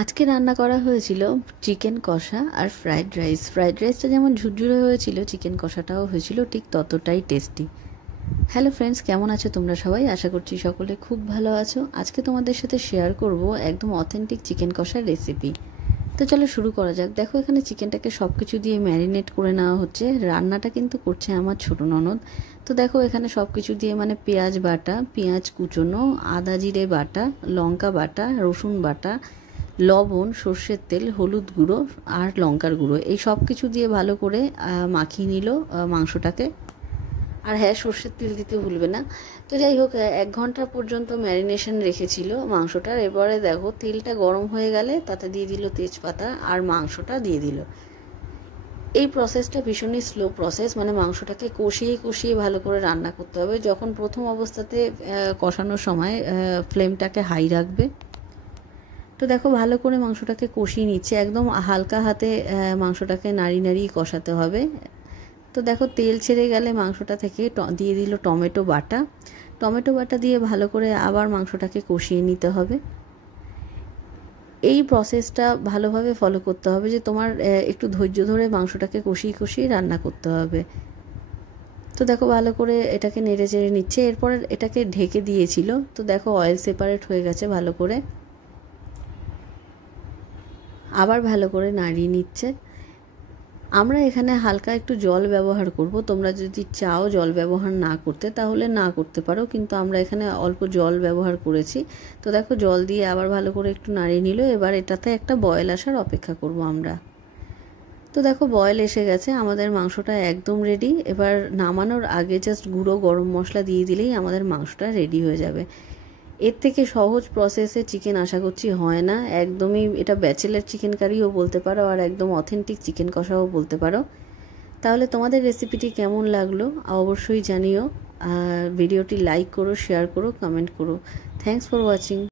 আজকে রান্না করা হয়েছিল চিকেন কষা আর ফ্রাইড রাইস। ফ্রাইড রাইসটা যেমন ঝুরঝুরে হয়েছিল, চিকেন কষাটাও হয়েছিল ঠিক ততটাই টেস্টি। হ্যালো ফ্রেন্ডস, কেমন আছো তোমরা সবাই? আশা করছি সকলে খুব ভালো আছো। আজকে তোমাদের সাথে শেয়ার করব একদম অথেন্টিক চিকেন কষার রেসিপি। তো চলো শুরু করা যাক। দেখো, এখানে চিকেনটাকে সব কিছু দিয়ে ম্যারিনেট করে নেওয়া হচ্ছে। রান্নাটা কিন্তু করছে আমার ছোট ননদ। তো দেখো, এখানে সব কিছু দিয়ে মানে পেঁয়াজ বাটা, পেঁয়াজ কুচোনো, আদা জিরে বাটা, লঙ্কা বাটা, রসুন বাটা, লবণ, সর্ষের তেল, হলুদ গুঁড়ো আর লঙ্কার গুঁড়ো, এই সব কিছু দিয়ে ভালো করে মাখিয়ে নিল মাংসটাকে। আর হ্যাঁ, সর্ষের তেল দিতে ভুলবে না। তো যাই হোক, 1 ঘন্টা পর্যন্ত ম্যারিনেশন রেখেছিল মাংসটার। এবারে দেখো, তেলটা গরম হয়ে গেলে তাতে দিয়ে দিল তেজপাতা আর মাংসটা দিয়ে দিল। এই প্রসেসটা ভীষণই স্লো প্রসেস, মানে মাংসটাকে কষিয়ে কষিয়ে ভালো করে রান্না করতে হবে। যখন প্রথম অবস্থাতে কষানোর সময় ফ্লেমটাকে হাই রাখবে। তো দেখো, ভালো করে মাংসটাকে কষিয়ে নিচ্ছে, একদম হালকা হাতে মাংসটাকে নাড়িয়ে নাড়িয়ে কষাতে হবে। তো দেখো, তেল ছেড়ে গেলে মাংসটা থেকে দিয়ে দিল টমেটো বাটা। টমেটো বাটা দিয়ে ভালো করে আবার মাংসটাকে কষিয়ে নিতে হবে। এই প্রসেসটা ভালোভাবে ফলো করতে হবে, যে তোমার একটু ধৈর্য ধরে মাংসটাকে কষিয়ে কষিয়ে রান্না করতে হবে। তো দেখো, ভালো করে এটাকে নেড়ে চেড়ে নিচ্ছে। এরপর এটাকে ঢেকে দিয়েছিল। তো দেখো, অয়েল সেপারেট হয়ে গেছে ভালো করে। আবার ভালো করে নাড়িয়ে নিচ্ছে। আমরা এখানে হালকা একটু জল ব্যবহার করব। তোমরা যদি চাও জল ব্যবহার না করতে, তাহলে না করতে পারো, কিন্তু আমরা এখানে অল্প জল ব্যবহার করেছি। তো দেখো, জল দিয়ে আবার ভালো করে একটু নাড়িয়ে নিল। এবার এটাতে একটা বয়েল আসার অপেক্ষা করব আমরা। তো দেখো, বয়েল এসে গেছে, আমাদের মাংসটা একদম রেডি। এবার নামানোর আগে জাস্ট গুঁড়ো গরম মশলা দিয়ে দিলেই আমাদের মাংসটা রেডি হয়ে যাবে। এর থেকে সহজ প্রসেসে চিকেন আশা করছি হয় না। একদমই এটা ব্যাচেলার চিকেন কারিও বলতে পারো, আর একদম অথেন্টিক চিকেন কষাও বলতে পারো। তাহলে তোমাদের রেসিপিটি কেমন লাগলো অবশ্যই জানিও। আর ভিডিওটি লাইক করো, শেয়ার করো, কমেন্ট করো। Thanks for watching.